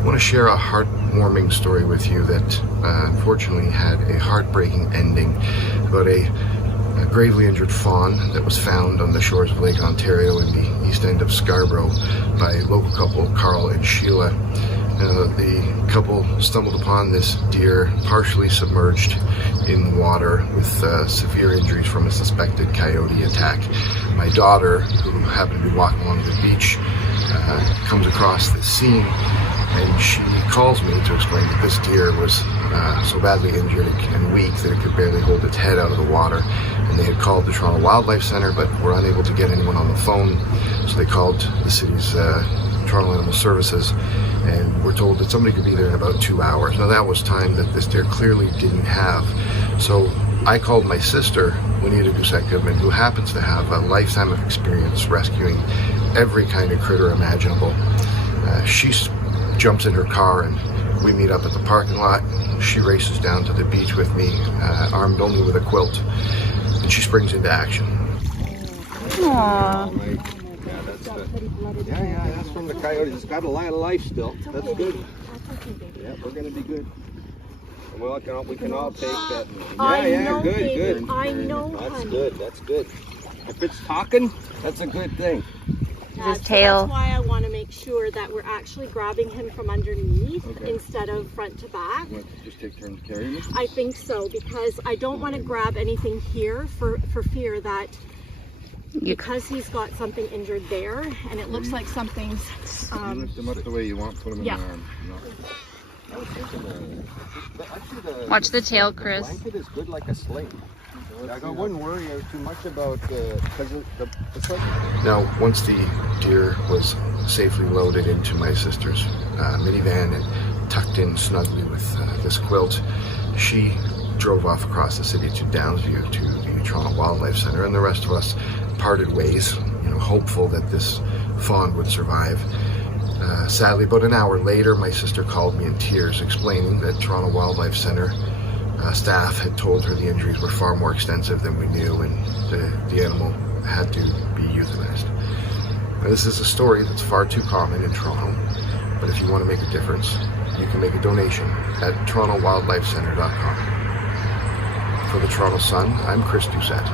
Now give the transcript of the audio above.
I want to share a heartwarming story with you that unfortunately had a heartbreaking ending about a gravely injured fawn that was found on the shores of Lake Ontario in the east end of Scarborough by a local couple, Carl and Sheila. The couple stumbled upon this deer partially submerged in water with severe injuries from a suspected coyote attack. My daughter, who happened to be walking along the beach, comes across this scene, and she calls me to explain that this deer was so badly injured and weak that it could barely hold its head out of the water. And they had called the Toronto Wildlife Centre, but were unable to get anyone on the phone, so they called the city's Toronto Animal Services, and were told that somebody could be there in about 2 hours. Now that was time that this deer clearly didn't have. So I called my sister, Doucette, who happens to have a lifetime of experience rescuing every kind of critter imaginable. She jumps in her car and we meet up at the parking lot. She races down to the beach with me, armed only with a quilt, and she springs into action. Aww. Yeah, that's from the coyote. It's got a lot of life still. That's good. Yeah, we're gonna be good. Well, we can all take that. Yeah, good. I know. That's good. If it's talking, that's a good thing. His tail. That's why I want to make sure that we're actually grabbing him from underneath instead of front to back. You want to just take turns carrying him? I think so, because I don't want to grab anything here for fear that because he's got something injured there, and it looks like something's... you lift him up the way you want, put him in the arm. Watch the tail, Chris. The blanket is good like a sling. I wouldn't worry too much about because it's like... Now, once the deer was safely loaded into my sister's minivan and tucked in snugly with this quilt, she drove off across the city to Downsview to the Toronto Wildlife Centre, and the rest of us parted ways, hopeful that this fawn would survive. Sadly, about an hour later, my sister called me in tears, explaining that Toronto Wildlife Centre staff had told her the injuries were far more extensive than we knew, and the animal had to be euthanized. Now, this is a story that's far too common in Toronto, but if you want to make a difference, you can make a donation at torontowildlifecentre.com. For the Toronto Sun, I'm Chris Doucette.